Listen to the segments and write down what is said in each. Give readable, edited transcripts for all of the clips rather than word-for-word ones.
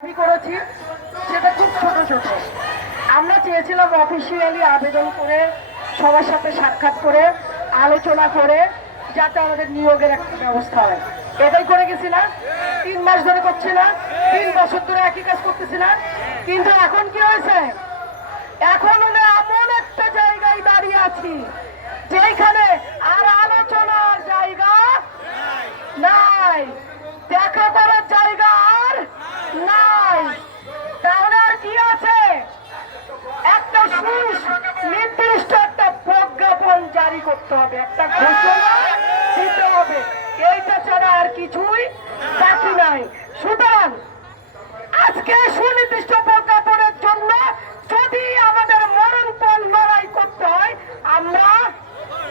আমি করেছি সেটা খুব ছোট ছোট। আমরা চেয়েছিলাম অফিসিয়ালি আবেদন করে সবার সাথে সাক্ষাৎ করে আলোচনা করে যাতে আমাদের নিয়োগের একটা ব্যবস্থা হয়। এটাই করে গেছি না, 3 মাস ধরে করছি না, 3 বছর ধরে একই কাজ করতেছি না। কিন্তু এখন কি হয়েছে, এখন এমন একটা জায়গায় দাঁড়িয়ে আছি যেখানে আর আলোচনার জায়গা নাই, দেখা করার জায়গা আর নাই। তাহলে আর কি আছে, একটা নির্দিষ্ট একটা প্রজ্ঞাপন জারি করতে হবে, একটা ঘোষণা দিতে হবে, এইটা ছাড়া আর কিছুই বাকি নাই। সুতরাং আজকে সুনির্দিষ্ট প্রজ্ঞাপনের জন্য যদি আমাদের মরণপণ লড়াই করতে হয় আমরা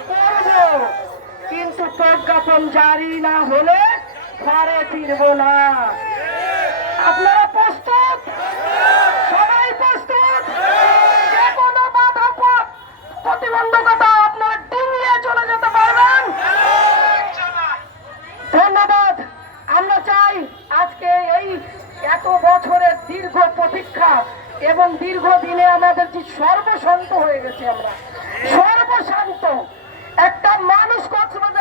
করব, কিন্তু প্রজ্ঞাপন জারি না হলে ঘরে ফিরব না। আপনারা প্রস্তুত? সবাই প্রস্তুত? যে কোনো বাধা প্রতিবন্ধকতা আপনারা ডিঙিয়ে চলে যেতে পারবেন। ধন্যবাদ। আমরা চাই আজকে এই এত বছরের দীর্ঘ প্রতীক্ষা এবং দীর্ঘদিনে আমাদের যে সর্বশান্ত হয়ে গেছে, আমরা সর্বশান্ত একটা মানুষ কক্সবাজার